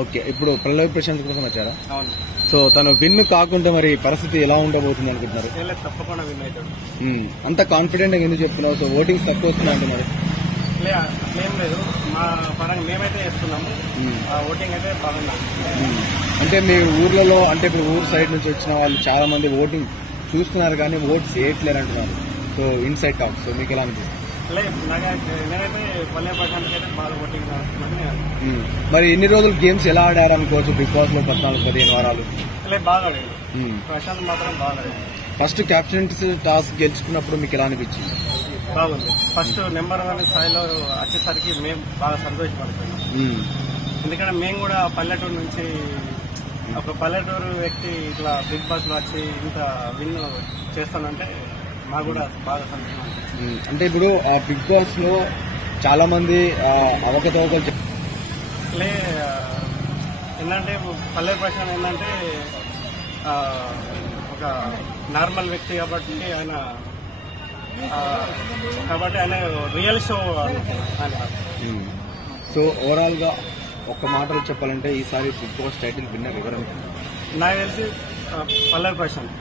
Okay, ఇప్పుడు పల్లవి ప్రశాంత్ కోసం వచ్చారా? అవును. సో తను విన్ కాకుండా మరి పరిస్థితి ఎలా ఉండబోతుంది అనుకుంటున్నారు? తప్పకుండా విన్ అవుతాడు. అంత కాన్ఫిడెంట్ గా ఎందుకు చెప్తున్నావు? సో ఓటింగ్స్ తక్కువ వస్తున్నాయి అంటున్నారు. అట్లేం లేదు, మా పరంగా మేమైతే చేస్తున్నాము. ఓటింగ్ అయితే బాగుంది. అంటే మీ ఊర్లలో, అంటే ఇప్పుడు ఊరు సైడ్ నుంచి వచ్చిన వాళ్ళు చాలా మంది ఓటింగ్ చూస్తున్నారు కానీ ఓట్స్ వేయట్లేరు అంటున్నారు. సో ఇన్సైడ్ టాక్, సో మీకు ఎలా అనిపిస్తుంది? నేనైతే పల్లె ప్రశాంత్ అయితే బాగా ఓటింగ్ చేస్తున్నాను. మరి ఎన్ని రోజులు గేమ్స్ ఎలా ఆడారు అనుకోవచ్చు బిగ్ బాస్ లో? 14-15 వారాలు బాగా లేదు. ప్రశాంత్ మాత్రం బాగా లేదు. ఫస్ట్ క్యాప్టెన్సీ టాస్క్ గెలుచుకున్నప్పుడు మీకు ఎలా అనిపించింది? బాగుంది. ఫస్ట్ నెంబర్ 1 స్థాయిలో వచ్చేసరికి మేము బాగా సంతోషపడుతున్నాం. ఎందుకంటే మేము కూడా పల్లెటూరు నుంచి, ఒక పల్లెటూరు వ్యక్తి ఇట్లా బిగ్ బాస్ లో వచ్చి ఇంత విన్ చేస్తానంటే మాకు కూడా బాగా సంతోషం. అంటే ఇప్పుడు బిగ్ బాస్ లో చాలా మంది అవకతవకలు ఏంటంటే పల్లె ప్రశాంత్ ఏంటంటే ఒక నార్మల్ వ్యక్తి కాబట్టి ఆయన రియల్ షో. సో ఓవరాల్ గా ఒక్క మాటలో చెప్పాలంటే ఈసారి బిగ్ బాస్ టైటిల్ విన్నర్ ఎవరు? నాకు తెలిసి పల్లె ప్రశాంత్.